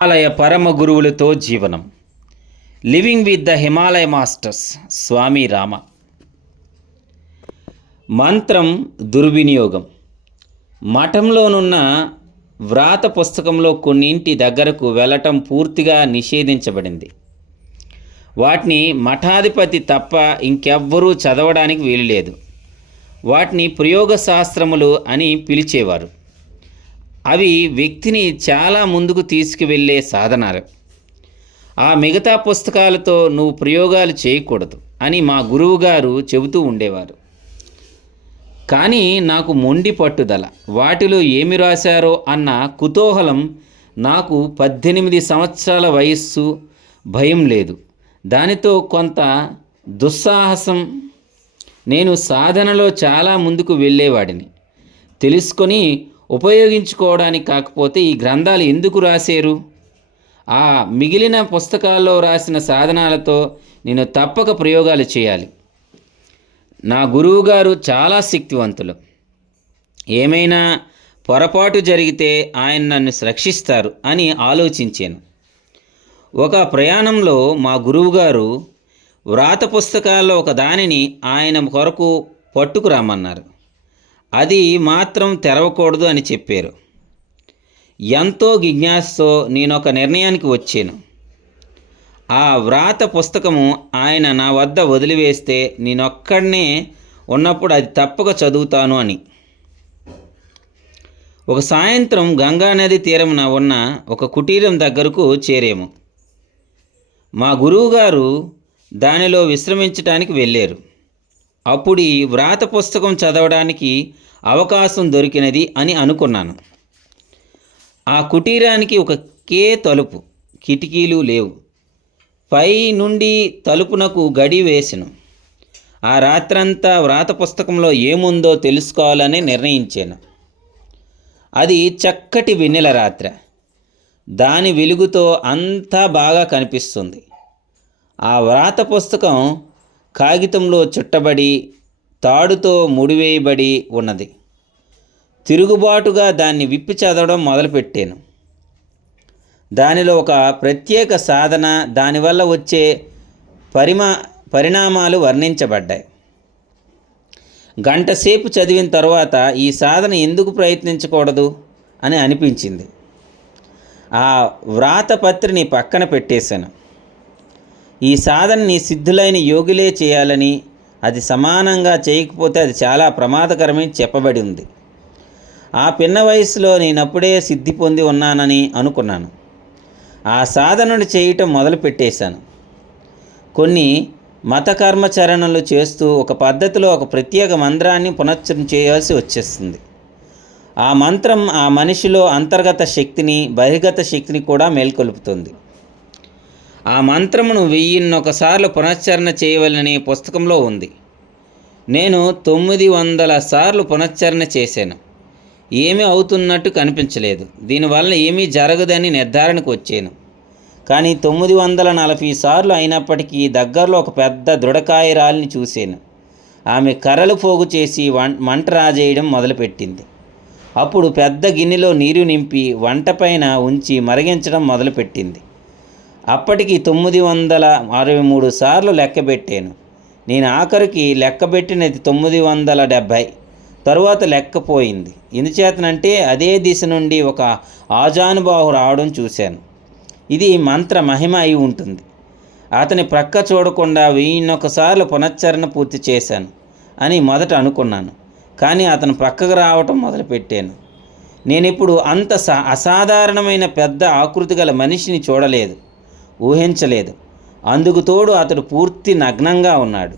హిమాలయ పరమ గురువులతో జీవనం. Living with the Himalaya masters Swami Rama. మంత్రం దుర్వినియోగం. మఠంలోనున్న వ్రాత పుస్తకంలో కొన్నింటి దగ్గరకు వెళ్ళటం పూర్తిగా నిషేధించబడింది. వాటిని మఠాధిపతి తప్ప ఇంకెవ్వరూ చదవడానికి వీలులేదు. వాటిని ప్రయోగ శాస్త్రములు అని పిలిచేవారు. అవి వ్యక్తిని చాలా ముందుకు తీసుకువెళ్ళే సాధనాలు. ఆ మిగతా పుస్తకాలతో నువ్వు ప్రయోగాలు చేయకూడదు అని మా గురువుగారు చెబుతూ ఉండేవారు. కానీ నాకు మొండి పట్టుదల. వాటిలో ఏమి రాశారో అన్న కుతూహలం. నాకు 18 సంవత్సరాల వయస్సు. భయం లేదు. దానితో కొంత దుస్సాహసం. నేను సాధనలో చాలా ముందుకు వెళ్ళేవాడిని. తెలుసుకొని ఉపయోగించుకోవడానికి కాకపోతే ఈ గ్రంథాలు ఎందుకు రాశారు? ఆ మిగిలిన పుస్తకాల్లో రాసిన సాధనాలతో నేను తప్పక ప్రయోగాలు చేయాలి. నా గురువుగారు చాలా శక్తివంతులు. ఏమైనా పొరపాటు జరిగితే ఆయన నన్ను రక్షిస్తారు అని ఆలోచించాను. ఒక ప్రయాణంలో మా గురువుగారు వ్రాత పుస్తకాల్లో ఒక దానిని ఆయన కొరకు పట్టుకురామన్నారు. అది మాత్రం తెరవకూడదు అని చెప్పారు. ఎంతో జిజ్ఞాసతో నేను ఒక నిర్ణయానికి వచ్చాను. ఆ వ్రాత పుస్తకము ఆయన నా వద్ద వదిలివేస్తే నేనొక్కడనే ఉన్నప్పుడు అది తప్పక చదువుతాను అని. ఒక సాయంత్రం గంగానది తీరమున ఉన్న ఒక కుటీరం దగ్గరకు చేరాము. మా గురువుగారు దానిలో విశ్రమించడానికి వెళ్ళారు. అప్పుడు ఈ వ్రాత పుస్తకం చదవడానికి అవకాశం దొరికినది అని అనుకున్నాను. ఆ కుటీరానికి ఒకే తలుపు, కిటికీలు లేవు. పై నుండి తలుపునకు గడి వేసెను. ఆ రాత్రంతా వ్రాత పుస్తకంలో ఏముందో తెలుసుకోవాలని నిర్ణయించాను. అది చక్కటి వెన్నెల రాత్రి. దాని వెలుగుతో అంతా బాగా కనిపిస్తుంది. ఆ వ్రాత పుస్తకం కాగితంలో చుట్టబడి తాడుతో ముడివేయబడి ఉన్నది. తిరుగుబాటుగా దాన్ని విప్పి చదవడం మొదలుపెట్టాను. దానిలో ఒక ప్రత్యేక సాధన, దానివల్ల వచ్చే పరిణామాలు వర్ణించబడ్డాయి. గంటసేపు చదివిన తర్వాత ఈ సాధన ఎందుకు ప్రయత్నించకూడదు అని అనిపించింది. ఆ వ్రాతపత్రిని పక్కన పెట్టేశాను. ఈ సాధనని సిద్ధులైన యోగులే చేయాలని, అది సమానంగా చేయకపోతే అది చాలా ప్రమాదకరమని చెప్పబడి ఉంది. ఆ పిన్న వయసులో నేనప్పుడే సిద్ధి పొంది ఉన్నానని అనుకున్నాను. ఆ సాధనను చేయటం మొదలుపెట్టేశాను. కొన్ని మత కర్మచరణలు చేస్తూ ఒక పద్ధతిలో ఒక ప్రత్యేక మంత్రాన్ని పునశ్చరణ చేయాల్సి వచ్చేస్తుంది. ఆ మంత్రం ఆ మనిషిలో అంతర్గత శక్తిని, బహిర్గత శక్తిని కూడా మేల్కొల్పుతుంది. ఆ మంత్రమును 1001 సార్లు పునశ్చరణ చేయవలనని పుస్తకంలో ఉంది. నేను 900 సార్లు పునశ్చరణ చేశాను. ఏమీ అవుతున్నట్టు కనిపించలేదు. దీనివల్ల ఏమీ జరగదని నిర్ధారణకు వచ్చాను. కానీ 940 సార్లు అయినప్పటికీ దగ్గరలో ఒక పెద్ద దృఢకాయరాలిని చూశాను. ఆమె కర్రలు పోగు చేసి మంట రాజేయడం మొదలుపెట్టింది. అప్పుడు పెద్ద గిన్నెలో నీరు నింపి వంటపైన ఉంచి మరిగించడం మొదలుపెట్టింది. అప్పటికి 963 సార్లు లెక్కబెట్టాను. నేను ఆఖరికి లెక్కబెట్టినది 970. తరువాత లెక్కపోయింది. ఎందుచేతనంటే అదే దిశ నుండి ఒక ఆజానుబాహు రావడం చూశాను. ఇది మంత్ర మహిమ అయి ఉంటుంది. అతని ప్రక్క చూడకుండా 1001 సార్లు పునశ్చరణ పూర్తి చేశాను అని మొదట అనుకున్నాను. కానీ అతను ప్రక్కకు రావటం మొదలుపెట్టాను. నేనిప్పుడు అంత అసాధారణమైన పెద్ద ఆకృతి గల మనిషిని చూడలేదు, ఊహించలేదు. అందుకు తోడు అతడు పూర్తి నగ్నంగా ఉన్నాడు.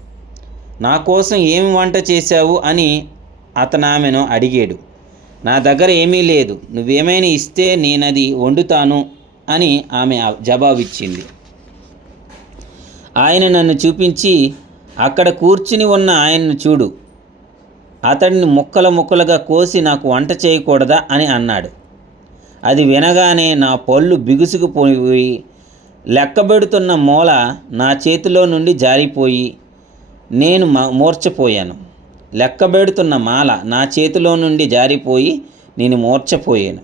నా కోసం ఏమి వంట చేశావు అని అతను ఆమెను అడిగాడు. నా దగ్గర ఏమీ లేదు, నువ్వేమైనా ఇస్తే నేనది వండుతాను అని ఆమె జవాబిచ్చింది. ఆయన నన్ను చూపించి, అక్కడ కూర్చుని ఉన్న ఆయన్ను చూడు, అతడిని ముక్కలుగా కోసి నాకు వంట చేయకూడదా అని అన్నాడు. అది వినగానే నా పళ్ళు బిగుసుకుపోయి లెక్కబెడుతున్న మూల నా చేతిలో నుండి జారిపోయి నేను మూర్ఛపోయాను. లెక్కబెడుతున్న మాల నా చేతిలో నుండి జారిపోయి నేను మూర్ఛపోయాను.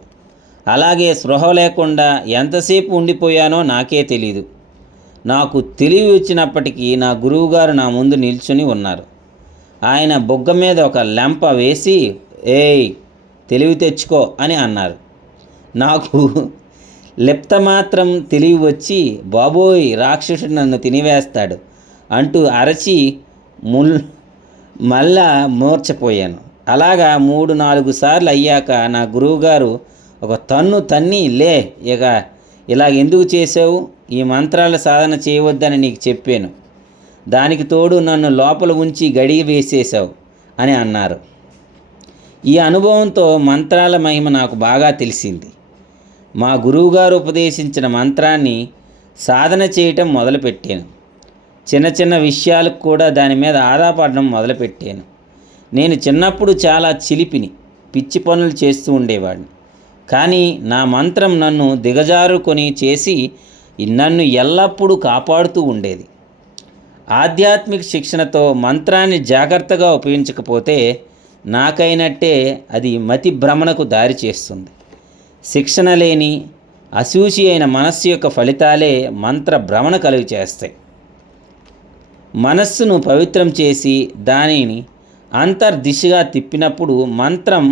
అలాగే స్పృహ లేకుండా ఎంతసేపు ఉండిపోయానో నాకే తెలీదు. నాకు తెలివి వచ్చినప్పటికీ నా గురువుగారు నా ముందు నిల్చుని ఉన్నారు. ఆయన బుగ్గ మీద ఒక లెంప వేసి, "ఏయ్, తెలివి తెచ్చుకో" అని అన్నారు. నాకు మాత్రం తెలివి వచ్చి, "బాబోయ్, రాక్షసుడు నన్ను తినివేస్తాడు" అంటూ అరచి ముల్ మళ్ళా మూర్చపోయాను. అలాగా 3-4 సార్లు అయ్యాక నా గురువుగారు ఒక తన్ను తన్ని, "లే, ఇక ఇలాగెందుకు చేసావు? ఈ మంత్రాల సాధన చేయవద్దని నీకు చెప్పాను. దానికి తోడు నన్ను లోపల ఉంచి గడియ వేసేశావు" అని అన్నారు. ఈ అనుభవంతో మంత్రాల మహిమ నాకు బాగా తెలిసింది. మా గురువుగారు ఉపదేశించిన మంత్రాన్ని సాధన చేయటం మొదలుపెట్టాను. చిన్న చిన్న విషయాలకు కూడా దాని మీద ఆధారపడడం మొదలుపెట్టాను. నేను చిన్నప్పుడు చాలా చిలిపిని, పిచ్చి పనులు చేస్తూ ఉండేవాడిని. కానీ నా మంత్రం నన్ను దిగజారుకొని చేసి నన్ను ఎల్లప్పుడూ కాపాడుతూ ఉండేది. ఆధ్యాత్మిక శిక్షణతో మంత్రాన్ని జాగ్రత్తగా ఉపయోగించకపోతే నాకైనట్టే అది మతి భ్రమణకు దారి చేస్తుంది. శిక్షణ లేని అశూచి అయిన మనస్సు యొక్క ఫలితాలే మంత్ర భ్రమణ కలుగు చేస్తాయి. మనస్సును పవిత్రం చేసి దానిని అంతర్దిశగా తిప్పినప్పుడు మంత్రం